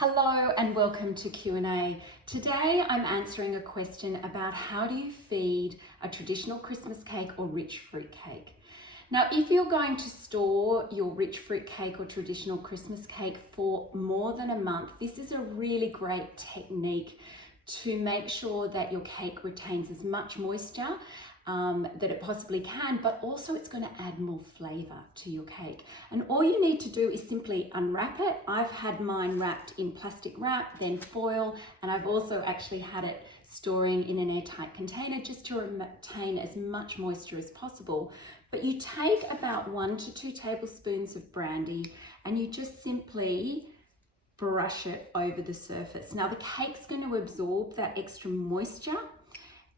Hello and welcome to Q&A. Today I'm answering a question about how do you feed a traditional Christmas cake or rich fruit cake. Now, if you're going to store your rich fruit cake or traditional Christmas cake for more than a month, this is a really great technique to make sure that your cake retains as much moisture that it possibly can, but also it's going to add more flavor to your cake. And all you need to do is simply unwrap it. I've had mine wrapped in plastic wrap, then foil, and I've also actually had it storing in an airtight container just to retain as much moisture as possible. But you take about 1 to 2 tablespoons of brandy and you just simply brush it over the surface. Now the cake's going to absorb that extra moisture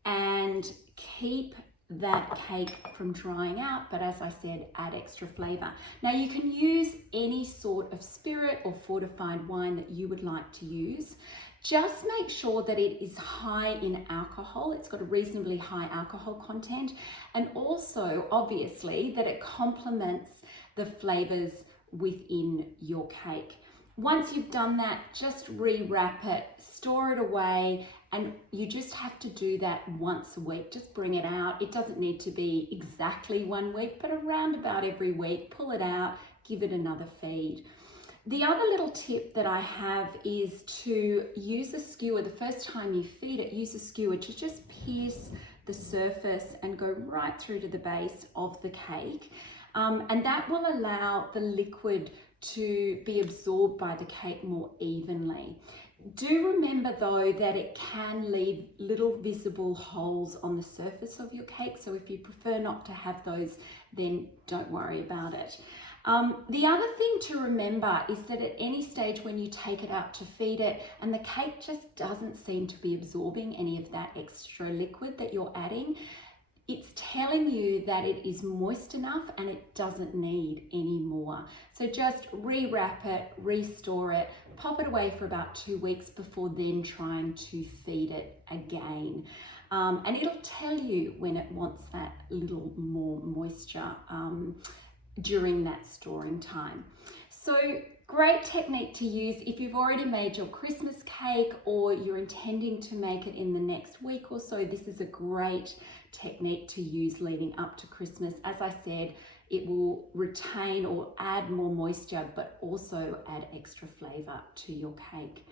and keep that cake from drying out, but as I said, add extra flavor. Now you can use any sort of spirit or fortified wine that you would like to use. Just make sure that it is high in alcohol. It's got a reasonably high alcohol content, and also obviously that it complements the flavors within your cake. Once you've done that, just rewrap it, store it away, and you just have to do that once a week. Just bring it out. It doesn't need to be exactly 1 week, but around about every week, pull it out, give it another feed. The other little tip that I have is to use a skewer. The first time you feed it, use a skewer to just pierce the surface and go right through to the base of the cake. And that will allow the liquid to be absorbed by the cake more evenly. Do remember though that it can leave little visible holes on the surface of your cake, so if you prefer not to have those, then don't worry about it. The other thing to remember is that at any stage when you take it out to feed it and the cake just doesn't seem to be absorbing any of that extra liquid that you're adding, it's telling you that it is moist enough and it doesn't need any more. So just rewrap it, restore it, pop it away for about 2 weeks before then trying to feed it again. And it'll tell you when it wants that little more moisture during that storing time. So great technique to use if you've already made your Christmas cake or you're intending to make it in the next week or so. This is a great technique to use leading up to Christmas. As I said, it will retain or add more moisture, but also add extra flavor to your cake.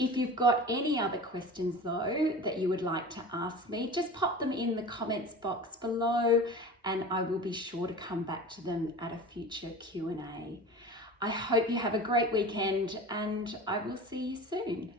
If you've got any other questions though that you would like to ask me, just pop them in the comments box below and I will be sure to come back to them at a future Q&A. I hope you have a great weekend and I will see you soon.